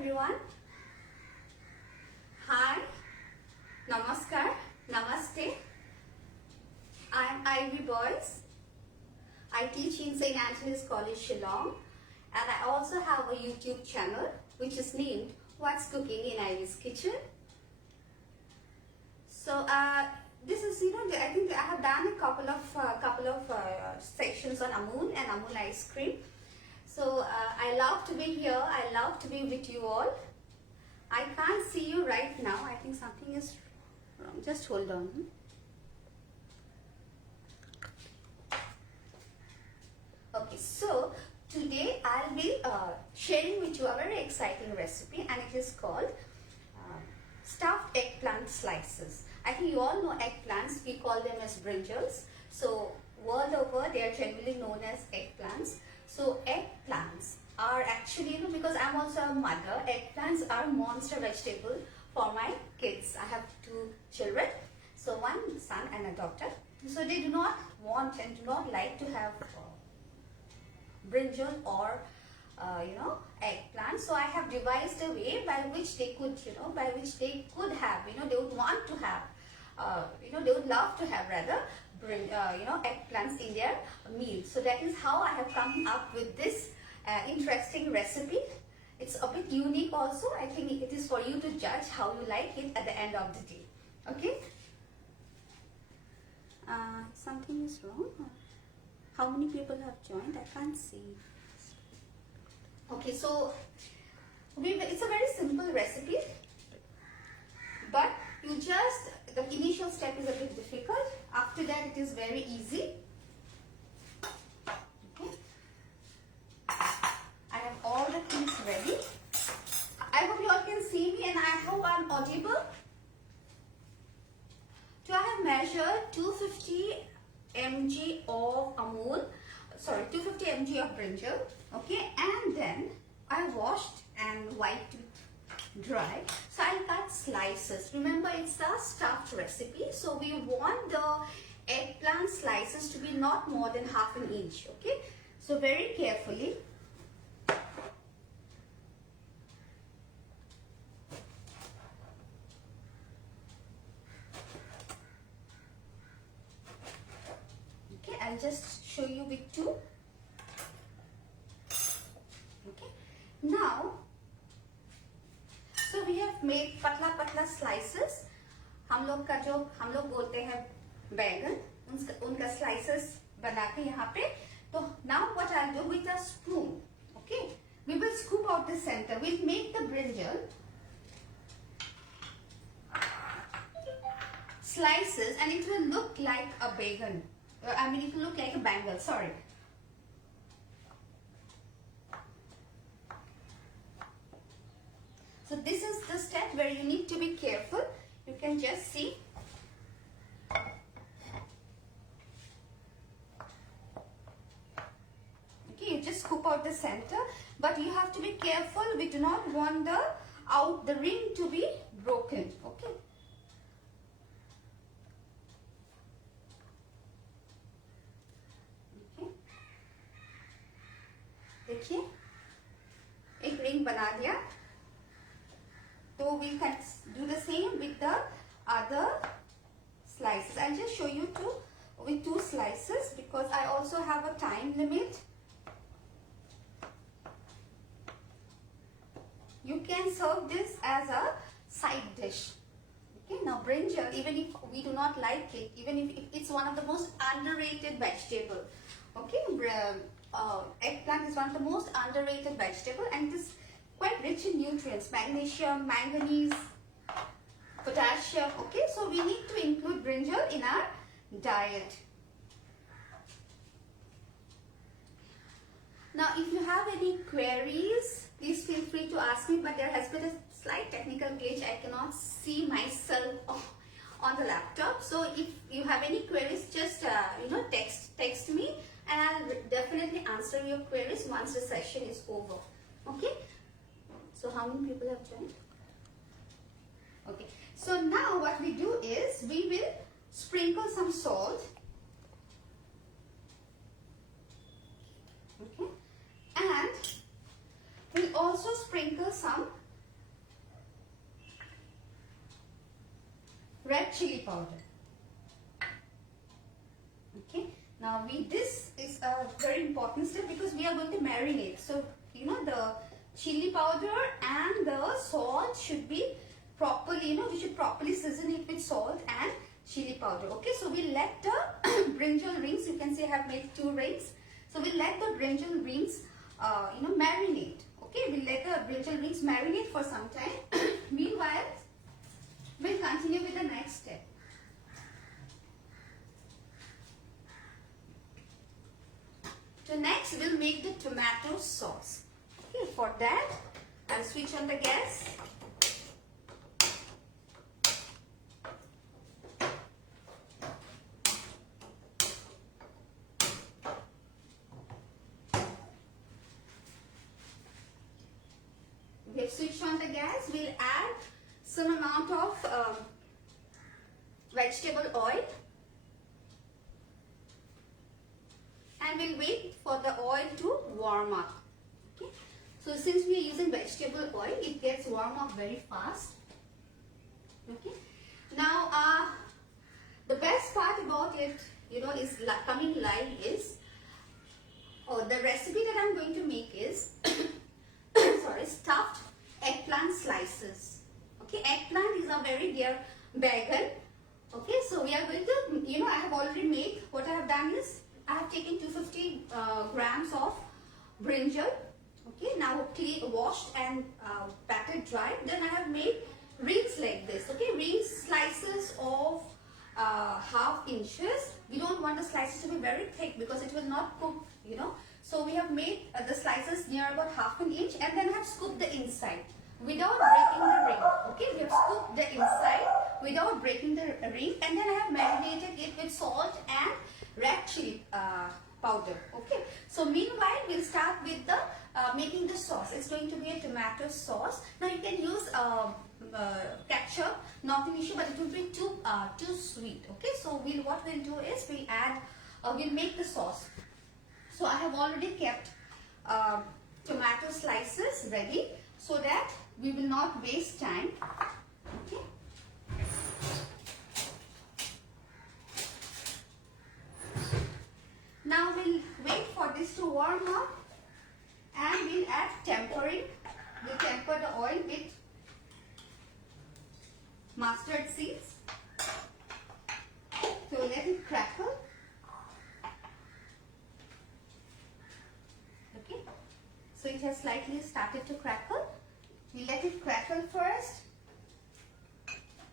everyone. Hi, Namaskar, Namaste. I am Ivee Boiss. I teach in St. Anthony's College, Shillong, and I also have a YouTube channel which is named What's Cooking in Ivee's Kitchen. So this is, I think I have done a couple of sections on Amul and Amul ice cream. So I love to be here. I love to be with you all. I can't see you right now. I think something is wrong. Just hold on. Okay, so today I'll be sharing with you a very exciting recipe, and it is called stuffed eggplant slices. I think you all know eggplants. We call them as brinjals. So world over, they are generally known as eggplants. So eggplants are actually, because I'm also a mother, eggplants are monster vegetable for my kids. I have two children, so one son and a daughter. So they do not want and do not like to have brinjal or eggplant. So I have devised a way by which they could, have, they would want to have, they would love to have rather, eggplants in their meal. So that is how I have come up with this interesting recipe. It's a bit unique also. I think it is for you to judge how you like it at the end of the day. Okay? Something is wrong. How many people have joined? I can't see. Okay, so it's a very simple recipe, but the initial step is a bit difficult. After that, it is very easy. Okay. I have all the things ready. I hope you all can see me, and I hope I'm audible. So I have measured 250 mg of Amul, 250 mg of brinjal, okay, and then I washed and wiped it dry. So I'll cut slices. Remember, it's a stuffed recipe, so we want the eggplant slices to be not more than half an inch, okay. So very carefully. I'll just show you with two. Okay. Now, so we have made पतला slices. हम लोग बोलते हैं बैंगन, उनका slices बना के यहाँ पे. तो now what I'll do with a spoon, okay? We will scoop out the center. We'll make the brinjal slices, and it will look like a बैंगन. It will look like a bangle, sorry. So this is the step where you need to be careful. You can just see. Okay, you just scoop out the center, but you have to be careful. We do not want the ring to be broken, okay? देखिए एक ring बना दिया. So we can do the same with the other slices. I'll just show you with two slices because I also have a time limit. You can serve this as a side dish. Okay, now brinjal, even if we do not like it, even if it's one of the most underrated vegetable, okay, eggplant is one of the most underrated vegetable, and it is quite rich in nutrients, magnesium, manganese, potassium. Okay, so we need to include brinjal in our diet. Now, if you have any queries, please feel free to ask me, but there has been a slight technical glitch. I cannot see myself on the laptop. So if you have any queries, just text me, and I'll definitely answer your queries once the session is over. Okay? So how many people have joined? Okay. So now what we do is we will sprinkle some salt. Okay. And we'll also sprinkle some red chili powder. Okay, now this is a very important step because we are going to marinate. So you know, the chili powder and the salt should be properly, we should properly season it with salt and chili powder. Okay, so we let the brinjal rings, you can see I have made 2 rings. So we let the brinjal rings marinate. Okay, we let the brinjal rings marinate for some time. Meanwhile, we'll continue with the next step. So next we'll make the tomato sauce. Okay, for that I'll switch on the gas. We have switched on the gas. We'll add some amount of vegetable oil. And we'll wait for the oil to warm up. Okay. So since we are using vegetable oil, it gets warm up very fast. Okay. Now the best part about it, is coming live is, the recipe that I'm going to make is sorry, stuffed eggplant slices. Okay, eggplant is a very dear vegan. Okay, so we are going to, I have already made, what I have done is, I have taken 250 grams of brinjal. Okay, now clean, washed and patted dry. Then I have made rings like this. Okay, rings, slices of half inches. We don't want the slices to be very thick because it will not cook, So we have made the slices near about half an inch, and then I have scooped the inside without breaking the ring. Okay, we have scooped the inside without breaking the ring, and then I have marinated it with salt and red chili powder. Okay, so meanwhile we'll start with the making the sauce. It's going to be a tomato sauce. Now you can use ketchup, not an issue, but it will be too sweet. Okay, so what we'll do is we'll make the sauce. So I have already kept tomato slices ready so that we will not waste time. Okay. Now we'll wait for this to warm up, and we'll add tempering. We'll temper the oil with mustard seeds. So let it crackle. Okay. So it has slightly started to crackle. We let it crackle first.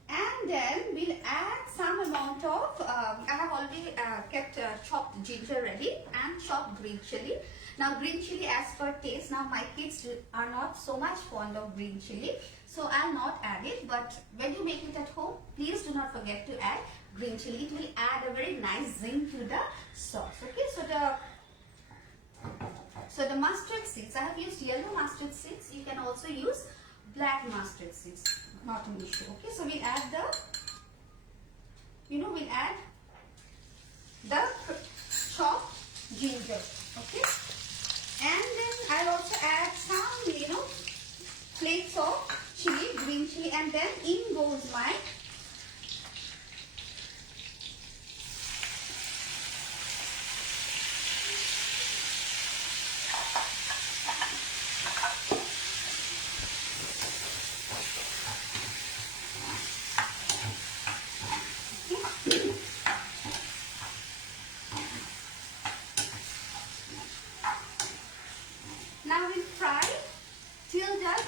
And then we'll add some amount of, I have already kept chopped ginger ready and chopped green chili. Now green chili as per taste. Now my kids are not so much fond of green chili, so I'll not add it. But when you make it at home, please do not forget to add green chili. It will add a very nice zing to the sauce. Okay, so the mustard seeds, I have used yellow mustard seeds. You can also use black mustard seeds. Not an issue. Okay, so we'll add the chopped ginger. Okay, and then I'll also add some flakes of chili, green chili, and then in goes my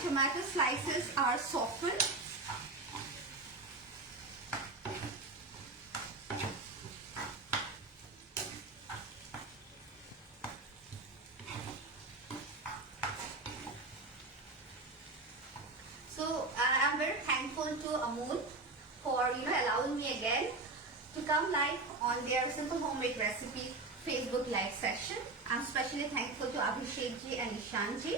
tomato slices are softened. So I am very thankful to Amul for allowing me again to come live on their simple homemade recipe Facebook live session. I'm especially thankful to Abhishek ji and Ishan ji.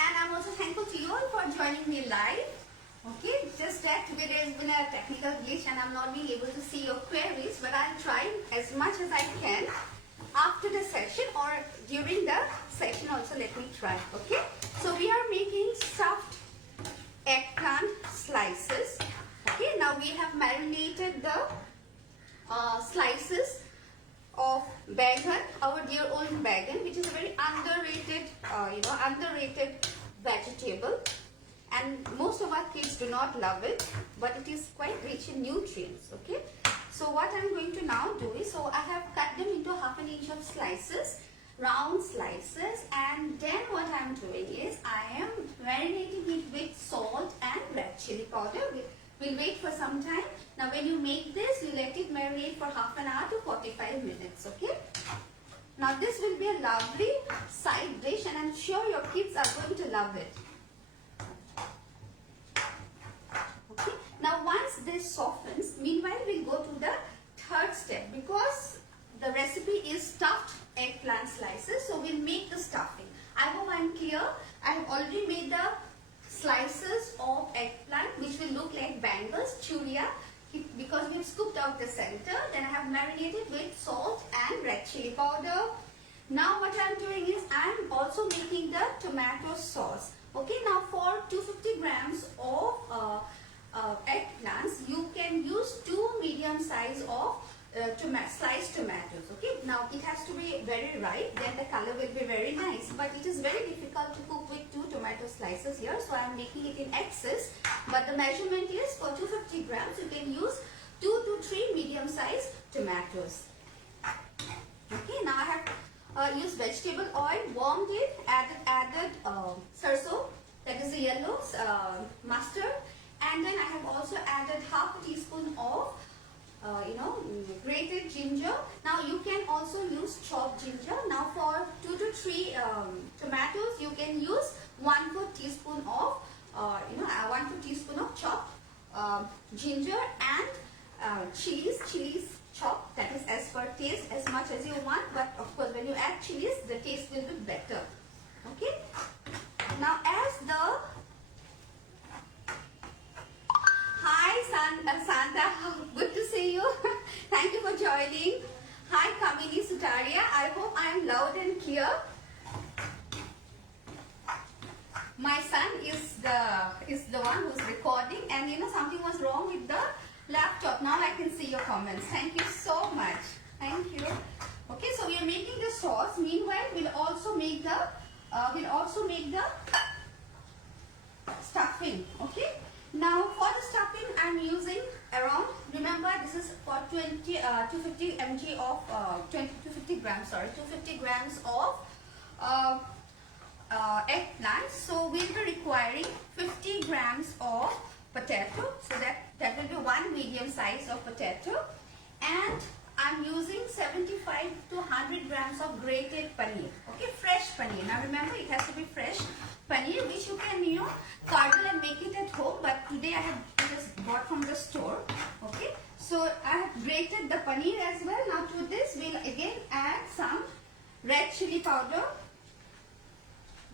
And I'm also thankful to you all for joining me live. Okay, just that today there has been a technical glitch and I'm not being able to see your queries, but I'll try as much as I can after the session or during the session also. Let me try. Okay, so we are making stuffed eggplant slices. Okay, now we have marinated underrated vegetable, and most of our kids do not love it, but it is quite rich in nutrients. Okay, so what I'm going to now do is, so I have cut them into 1/2 inch of slices, round slices, and then what I'm doing is I am marinating it with salt and red chili powder. We'll wait for some time. Now when you make this, you let it marinate for 1/2 hour to 45 minutes. Okay. Now this will be a lovely side dish, and I'm sure your kids are going to love it. Okay. Now once this softens, meanwhile we'll go to the third step, because the recipe is stuffed eggplant slices, so we'll make the stuffing. I hope I'm clear. I have already made the slices of eggplant which will look like bangles, churia, because we've scooped out the center. Then I have marinated with salt and red chili powder. Now what I'm doing is I'm also making the tomato sauce. Okay, now for 250 grams of eggplants, you can use 2 medium size of sliced tomatoes. Okay, now it has to be very ripe, then the color will be very nice, but it is very difficult to cook with 2 tomato slices here, so I am making it in excess. But the measurement is for 250 grams you can use 2 to 3 medium sized tomatoes. Okay, now I have used vegetable oil, warmed it, added sarso, that is the yellow mustard, and then I have also added 1/2 teaspoon of grated ginger. Now you can also use chopped ginger. Now for 2 to 3 tomatoes, you can use 1/4 teaspoon of 1/4 teaspoon of chopped ginger, and chilies chopped. That is as per taste, as much as you want. But of course, when you add chilies, the taste will be better. Okay. Now as the Hi Santa, good to see you. Thank you for joining. Hi Kamini Sutaria, I hope I am loud and clear. My son is the one who's recording, and something was wrong with the laptop. Now I can see your comments. Thank you so much. Thank you. Okay, so we are making the sauce. Meanwhile, we'll also make the stuffing. Okay. Now for the stuffing, I'm using around, remember this is for 250 mg of 250 grams of eggplant. So we'll be requiring 50 grams of potato. So that will be 1 medium size of potato, and I'm using 75 to 100 grams of grated paneer. Okay, fresh paneer. Now remember, it has to be fresh paneer, which you can curdle and make it at home, but today I have just bought from the store. Okay, so I have grated the paneer as well. Now to this we'll again add some red chili powder,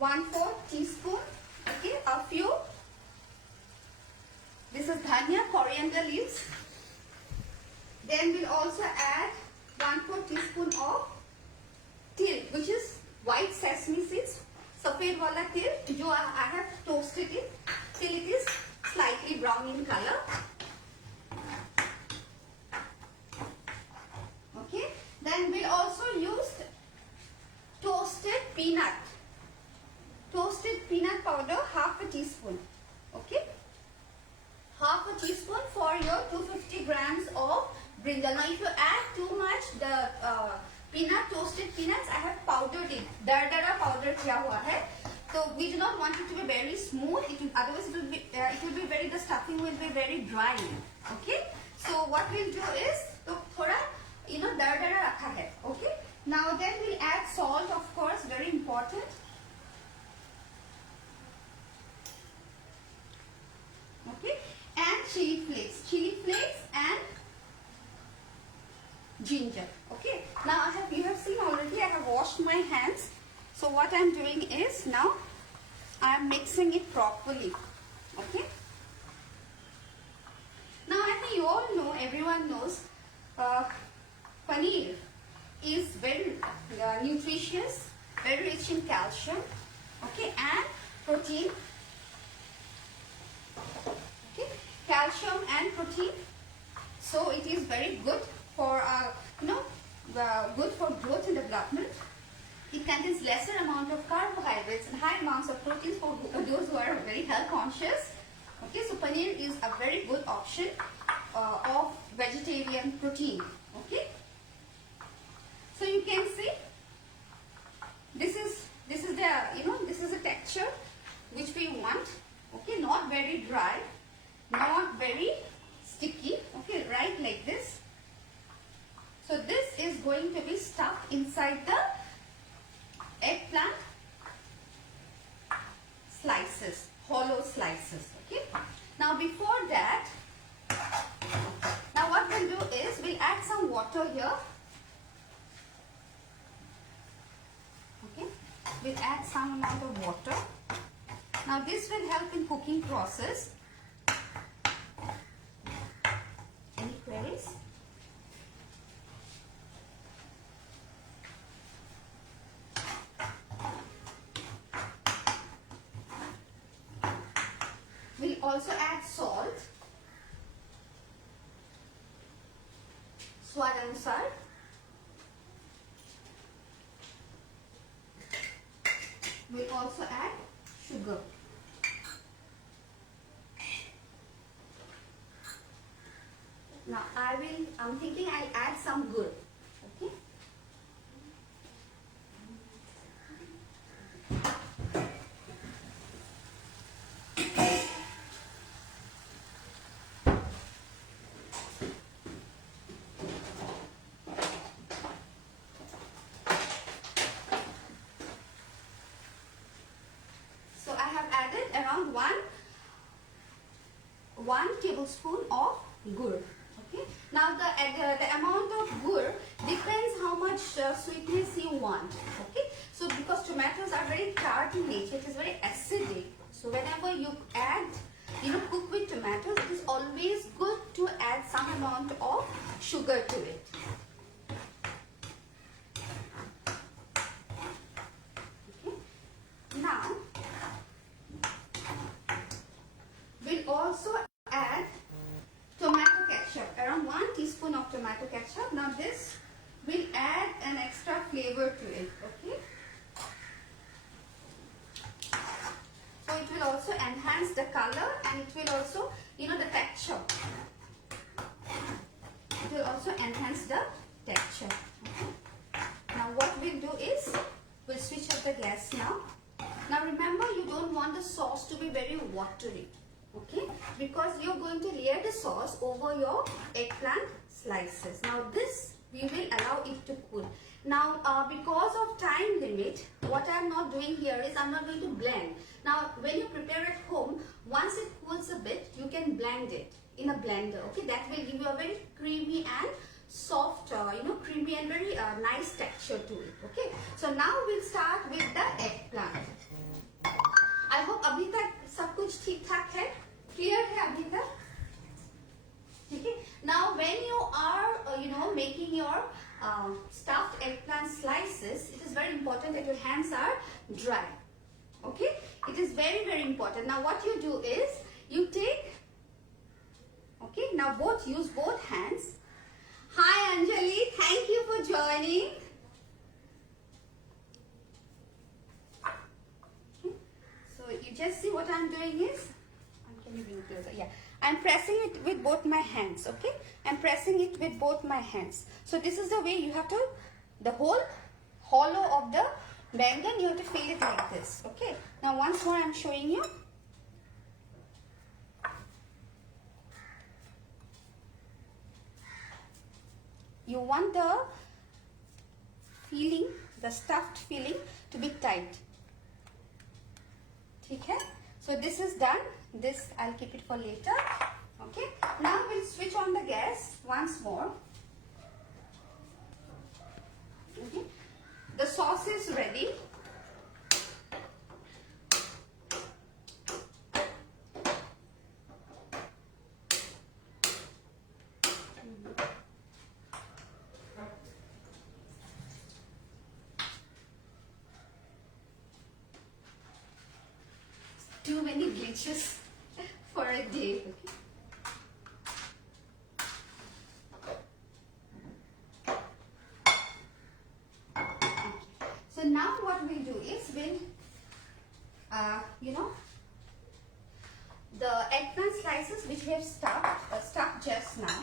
1/4 teaspoon. Okay, a few. This is dhania, coriander leaves. Then we'll also add 1/4 teaspoon of til, which is white sesame seeds. Safed wala til, jo I have toasted it till it is slightly brown in color. Okay. Then we'll also use toasted peanut powder, 1/2 teaspoon. Okay. 1/2 teaspoon for your 250 grams of brinjal. Now if you add too much, the toasted peanuts, I have powdered it. Dardara powder kiya hua hai. So we do not want it to be very smooth. Otherwise the stuffing will be very dry. Okay. So what we'll do is, thoda dardara rakha hai. Okay. Now then we'll add salt, of course, very important. Okay. And chili flakes and ginger. Okay. Now you have seen already, I have washed my hands. So what I am doing is, now I am mixing it properly. Okay. Now I think you all know, everyone knows, paneer is very nutritious, very rich in calcium. Okay, and protein. Okay, calcium and protein. So it is very good for good for growth and development. It contains lesser amount of carbohydrates and high amounts of proteins for those who are very health conscious. Okay, so paneer is a very good option of vegetarian protein. Okay, so you can see this is the this is a texture which we want. Okay, not very dry, not very sticky. Okay, right like this. So this is going to be stuffed inside the eggplant slices, hollow slices. Okay. Now before that, now what we'll do is we'll add some water here. Okay. We'll add some amount of water. Now this will help in cooking process. Any queries? We'll also add salt. Swad anusar. We'll also add sugar. Now I'm thinking I'll add some gur. Okay. So I have added around one tablespoon of gur. Okay. Now the amount of gur depends how much sweetness you want. Okay. So because tomatoes are very tart in nature, it is very acidic. So whenever you add, cook with tomatoes, it is always good to add some amount of sugar to it. Okay. Now we'll also add tomato ketchup, around 1 teaspoon of tomato ketchup. Now this will add an extra flavor to it. Okay. So it will also enhance the color and it will also, the texture. It will also enhance the texture. Okay. Now what we'll do is, we'll switch up the gas now. Now remember, you don't want the sauce to be very watery. Okay, because you're going to layer the sauce over your eggplant slices. Now this we will allow it to cool. Now because of time limit, what I'm not doing here is I'm not going to blend. Now when you prepare at home, once it cools a bit, you can blend it in a blender. Okay, that will give you a very creamy and soft, creamy and very nice texture to it. Okay, so now we'll start with the eggplant. I hope अभी तक सब कुछ ठीक ठाक है, clear है अभी तक. Okay. Now when you are making your stuffed eggplant slices, it is very important that your hands are dry. Okay, it is very, very important. Now what you do is you take, okay, now use both hands. Hi Anjali, thank you for joining. So you just see what I'm doing is, can you bring it closer? Yeah, I'm pressing it with both my hands. Okay, I'm pressing it with both my hands. So this is the way you have to, the whole hollow of the bangan, you have to fill it like this. Okay, now once more I'm showing you. You want the filling, the stuffed filling to be tight. Okay, so this is done. This I'll keep it for later. Okay, now we'll switch on the gas once more. Okay, the sauce is ready. Too many glitches for a day. Okay. So now the eggplant slices which we have stuffed just now,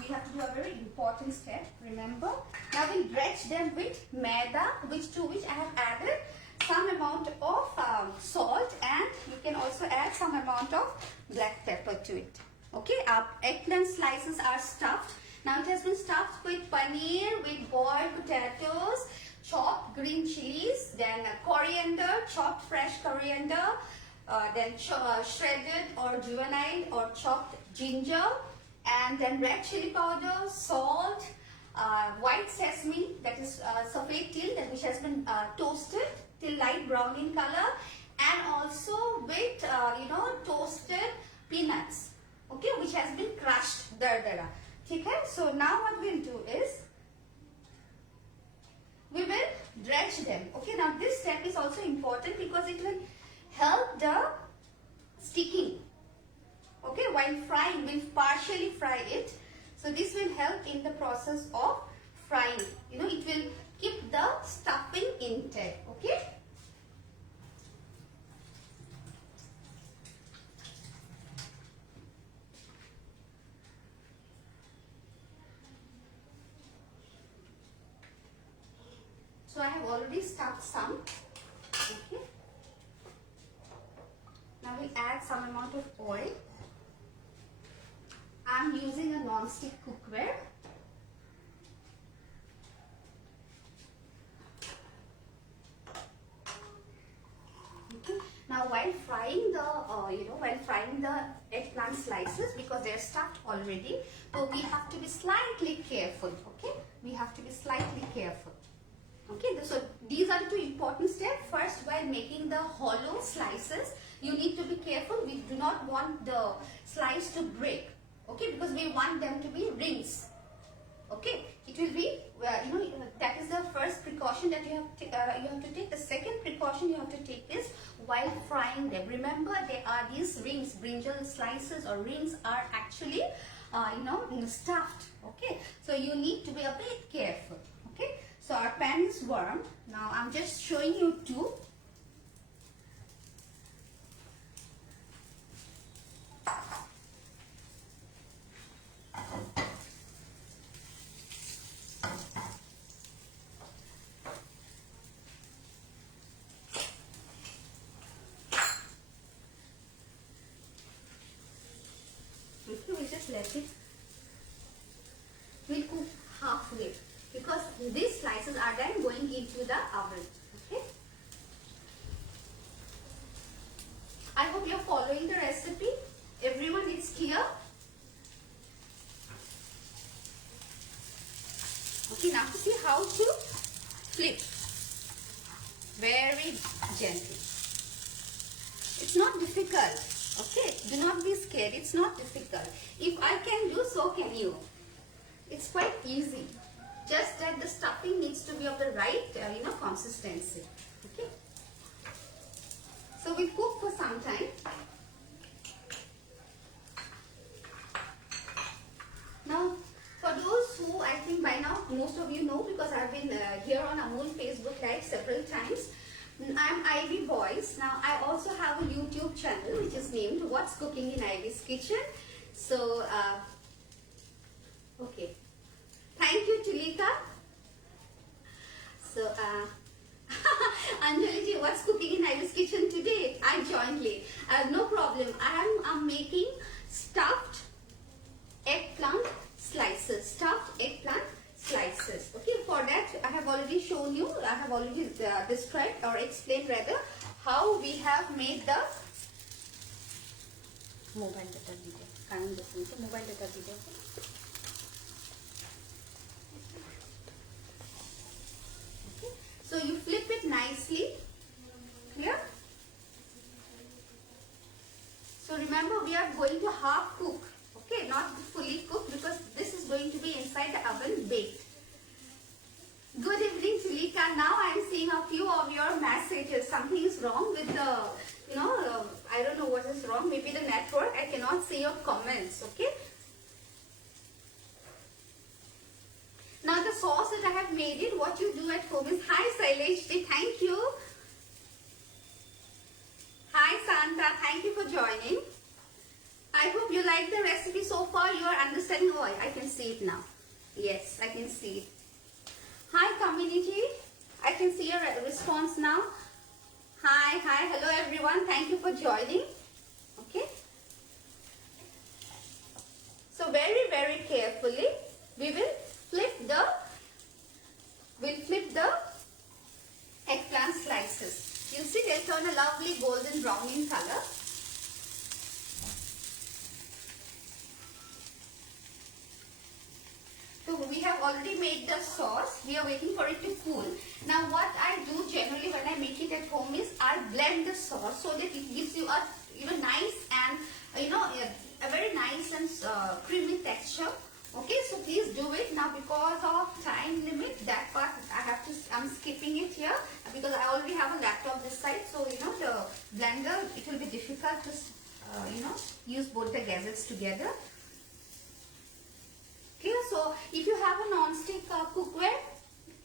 we have to do a very important step. Remember, now we'll dredge them with maida, to which I have added some amount of salt, and you can also add some amount of black pepper to it. Okay, our eggplant slices are stuffed. Now it has been stuffed with paneer, with boiled potatoes, chopped green chilies, then coriander, chopped fresh coriander, then shredded or juvenile or chopped ginger, and then red chili powder, salt, white sesame, that is safed til, which has been toasted till light brown in color, and also with toasted peanuts, okay, which has been crushed dardara. Okay, so now what we'll do is we will dredge them. Okay, now this step is also important because it will help the sticking. Okay, while frying, we'll partially fry it. So this will help in the process of frying. It will keep the stuffing intact. Okay. So I have already stuffed some. Okay. Now we'll add some amount of oil. I'm using a non-stick cookware. Okay. Now while frying the eggplant slices, because they're stuffed already, so we have to be slightly careful. Okay, we have to be slightly careful. Okay, so these are the two important steps. First, while making the hollow slices, you need to be careful. We do not want the slice to break. Okay, because we want them to be rings. Okay, it will be, that is the first precaution that you have to take. The second precaution you have to take is while frying them. Remember, there are these rings, brinjal slices or rings are actually, stuffed. Okay, so you need to be a bit careful. Okay, so our pan is warm. Now I'm just showing you two. We just let it, we'll cook halfway because these slices are then going into the oven. Okay, I hope you're following the recipe. Everyone is clear? Okay, now to see how to flip very gently. It's not difficult. Okay, do not be scared. It's not difficult. If I can do, so can you. It's quite easy. Just that the stuffing needs to be of the right, consistency. Okay. So we cook for some time. Now, for those who, I think by now most of you know, because I've been here on Amul Facebook Live several times. I'm Ivee Boiss. Now I also have a YouTube channel which is named What's Cooking in Ivee's Kitchen. So, okay. Thank you, Tulika. So, Anjali ji, what's cooking in Ivee's Kitchen today? I joined late. No problem. I'm making stuffed eggplant slices. Stuffed eggplant slices. Okay, for that I have already shown you, I have already described or explained rather how we have made the mobile data video. Okay. So you flip it nicely. Clear? So remember, we are going to half cook. Okay, not fully cooked because this is going to be inside the oven baked. Good evening, Tulika. Now I am seeing a few of your messages. Something is wrong with the, I don't know what is wrong. Maybe the network. I cannot see your comments. Okay. Now the sauce that I have made it, what you do at home is, hi Sailesh, thank you. Hi Santa, thank you for joining. I hope you like the recipe so far. You are understanding. Oh, I can see it now. Yes, I can see it. Hi community. I can see your response now. Hi, hello everyone. Thank you for joining. Okay. So very, very carefully, we will flip the eggplant slices. You see, they'll turn a lovely golden brown in color. So we have already made the sauce. We are waiting for it to cool. Now what I do generally when I make it at home is I blend the sauce so that it gives you a nice and a very nice and creamy texture. Okay, so please do it. Now because of time limit, that part I'm skipping it here because I already have a laptop this side. So the blender, it will be difficult to use both the gadgets together. Okay, so if you have a non-stick cookware,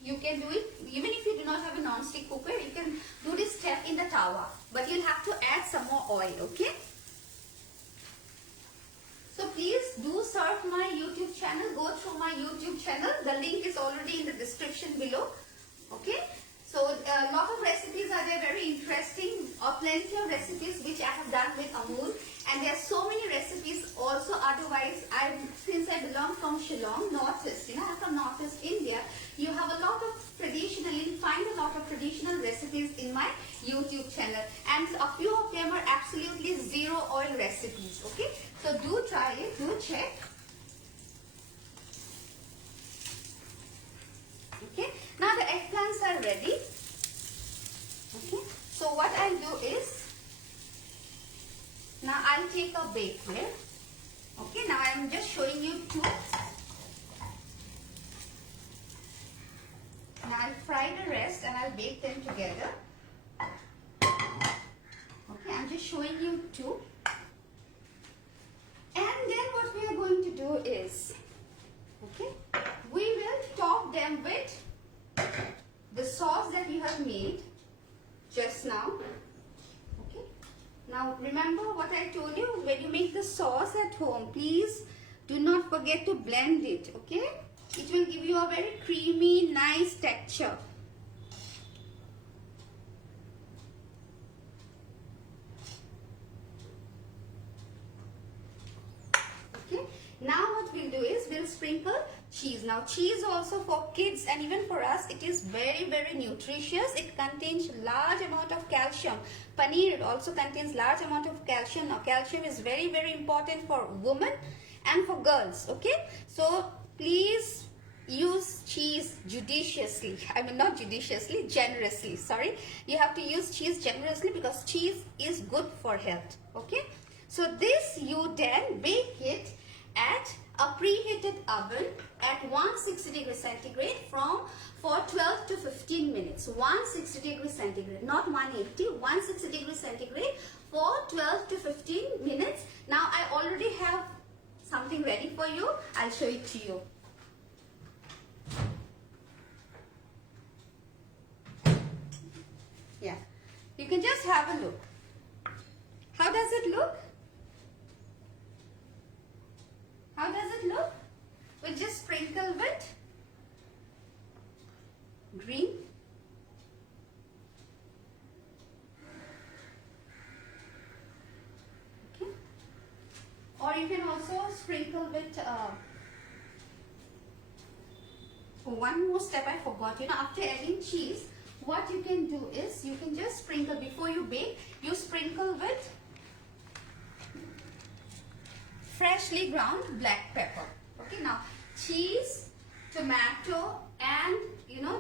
you can do it. Even if you do not have a non-stick cookware, you can do this step in the tawa. But you'll have to add some more oil, okay? So please do surf my YouTube channel. Go through my YouTube channel. The link is already in the description below. Okay? So a lot of recipes are there, very interesting. Plenty of recipes which I have done with Amul. And there are so many recipes also otherwise. Since I belong from Shillong, Northeast, I'm from Northeast India, you have a lot of traditional, you'll find a lot of traditional recipes in my YouTube channel. And a few of them are absolutely zero oil recipes, okay? So do try it, do check. Okay, now the eggplants are ready. Okay, so what I'll do is, now I'll take a bakeware. Okay, now I'm just showing you two. Now I'll fry the rest and I'll bake them together. Okay, I'm just showing you two. And then what we are going to do is, okay, we will top them with the sauce that you have made just now. Okay. Now remember what I told you, when you make the sauce at home, please do not forget to blend it, okay? It will give you a very creamy, nice texture. Okay. Now what we'll do is we'll sprinkle cheese. Now cheese also for kids and even for us, it is very, very nutritious. It contains large amount of calcium. Paneer also contains large amount of calcium. Now calcium is very, very important for women and for girls, okay? So please use cheese judiciously. I mean not judiciously, generously, sorry. You have to use cheese generously because cheese is good for health, okay? So this you then bake it at a preheated oven at 160 degrees centigrade for 12 to 15 minutes. 160 degrees centigrade, not 180, 160 degrees centigrade for 12 to 15 minutes. Now I already have something ready for you. I'll show it to you. Yeah, you can just have a look. How does it look? How does it look? We'll just sprinkle with green. Okay. Or you can also sprinkle with one more step I forgot. After adding cheese, what you can do is you can just sprinkle, before you bake, you sprinkle with freshly ground black pepper. Okay, now cheese, tomato and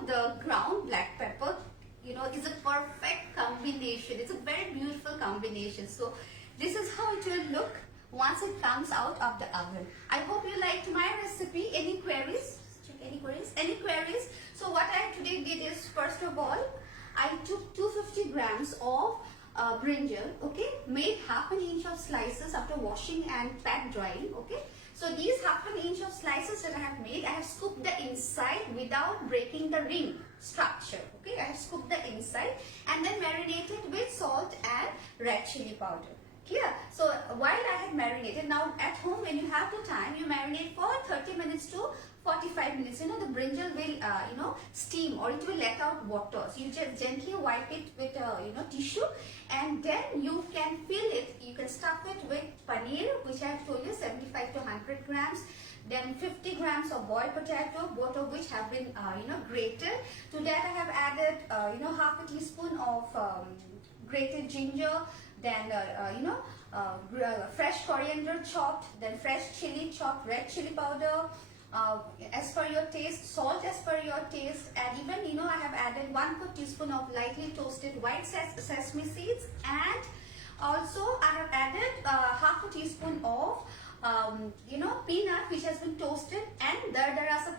the ground black pepper is a perfect combination. It's a very beautiful combination. So this is how it will look once it comes out of the oven. I hope you liked my recipe. Any queries? Any queries? So what I today did is, first of all, I took 250 grams of brinjal, okay, made half an inch of slices after washing and pat drying, okay. So these half an inch of slices that I have made, I have scooped the inside without breaking the ring structure, okay. I have scooped the inside and then marinated with salt and red chili powder. Clear? So while I had marinated, now at home when you have the time, you marinate for 30 minutes to 45 minutes. You know, the brinjal will, steam, or it will let out water. So you just gently wipe it with, tissue, and then you can fill it. You can stuff it with paneer, which I have told you, 75 to 100 grams. Then 50 grams of boiled potato, both of which have been, grated. To that I have added, half a teaspoon of grated ginger, then fresh coriander chopped, then fresh chili chopped, red chili powder, as per your taste, salt as per your taste, and even I have added 1/4 teaspoon of lightly toasted white sesame seeds, and also I have added half a teaspoon of peanut, which has been toasted, and dardarasa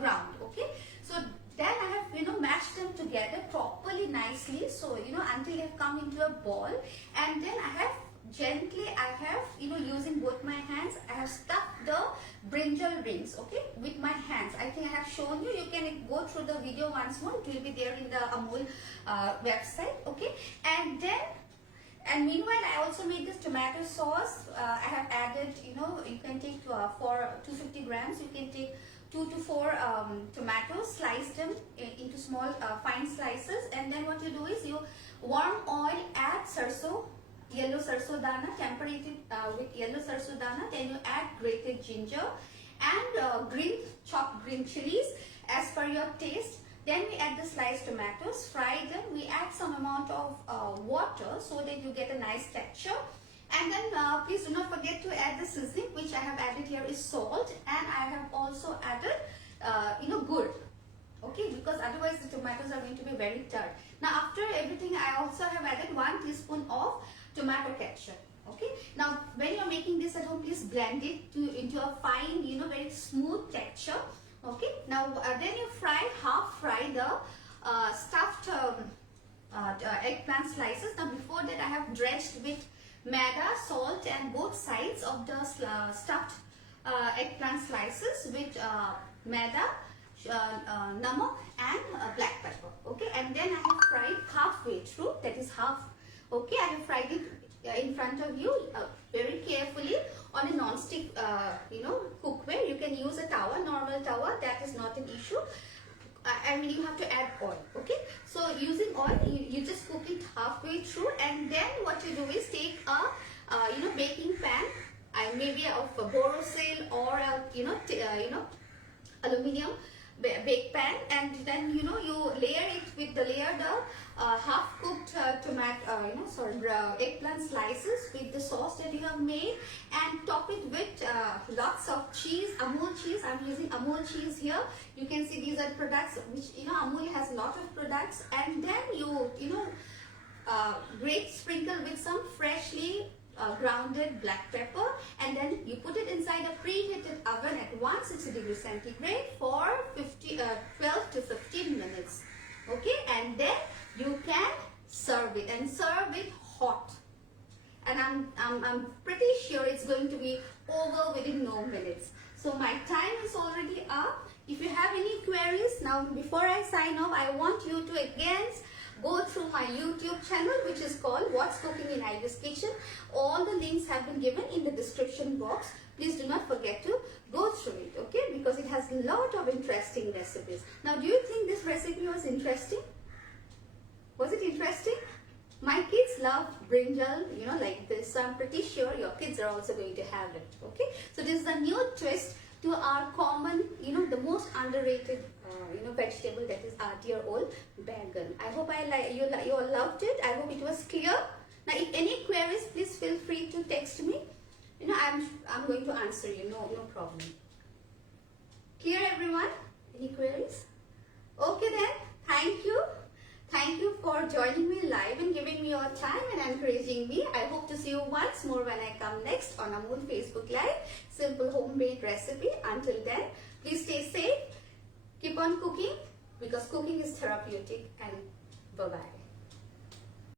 ground. Okay, so then I have mashed them together properly, nicely, so until they have come into a ball, and then I have using both my hands, I have stuffed the brinjal rings, okay, with my hands. I think I have shown you. You can go through the video once more. It will be there in the Amul website, okay. And meanwhile, I also made this tomato sauce. I have added, you can take for 250 grams, you can take 2 to 4 tomatoes, slice them into small fine slices, and then what you do is you warm oil, add sarso, yellow sarso dana, temperate it with yellow sarso dana, then you add grated ginger and chopped green chilies as per your taste. Then we add the sliced tomatoes, fry them, we add some amount of water so that you get a nice texture. And then please do not forget to add the seasoning, which I have added here is salt, and I have also added gur, okay, because otherwise the tomatoes are going to be very tart. Now after everything, I also have added 1 teaspoon of tomato ketchup. Okay, now when you're making this at home, please blend it into a fine, very smooth texture. Okay, now then you half fry the stuffed eggplant slices. Now before that, I have dredged with maida, salt, and both sides of the stuffed eggplant slices with maida, namak, and black pepper. Okay, and then I have fried halfway through, that is half. Okay, I have fried it in front of you very carefully on a non-stick cookware. You can use a tawa, normal tawa, that is not an issue. I mean, you have to add oil. Okay, so using oil, you just cook it halfway through, and then what you do is take a baking pan, maybe of Borosil or aluminium bake pan, and then you layer it with the layered half cooked eggplant slices with the sauce that you have made, and top it with lots of cheese, Amul cheese. I'm using Amul cheese here. You can see these are products which Amul has a lot of products, and then you sprinkle with some freshly grounded black pepper, and then you put it inside a preheated oven at 160 centigrade for 12 to 15 minutes. Okay, and then you can serve it, and serve it hot. And I'm pretty sure it's going to be over within no minutes. So my time is already up. If you have any queries, now before I sign off, I want you to again go through my YouTube channel, which is called What's Cooking in Ivee's Kitchen. All the links have been given in the description box. Please do not forget to go through it, okay? Because it has a lot of interesting recipes. Now, do you think this recipe was interesting? Was it interesting? My kids love brinjal, like this. So I'm pretty sure your kids are also going to have it, okay? So this is a new twist to our common, the most underrated, vegetable, that is our dear old bangan. I hope you all loved it. I hope it was clear. Now, if any queries, please feel free to text me. I'm going to answer you. No problem. Clear, everyone? Any queries? Okay then. Thank you. Thank you for joining me live and giving me your time and encouraging me. I hope to see you once more when I come next on Amul Facebook Live. Simple homemade recipe. Until then, please stay safe. Keep on cooking, because cooking is therapeutic, and bye-bye.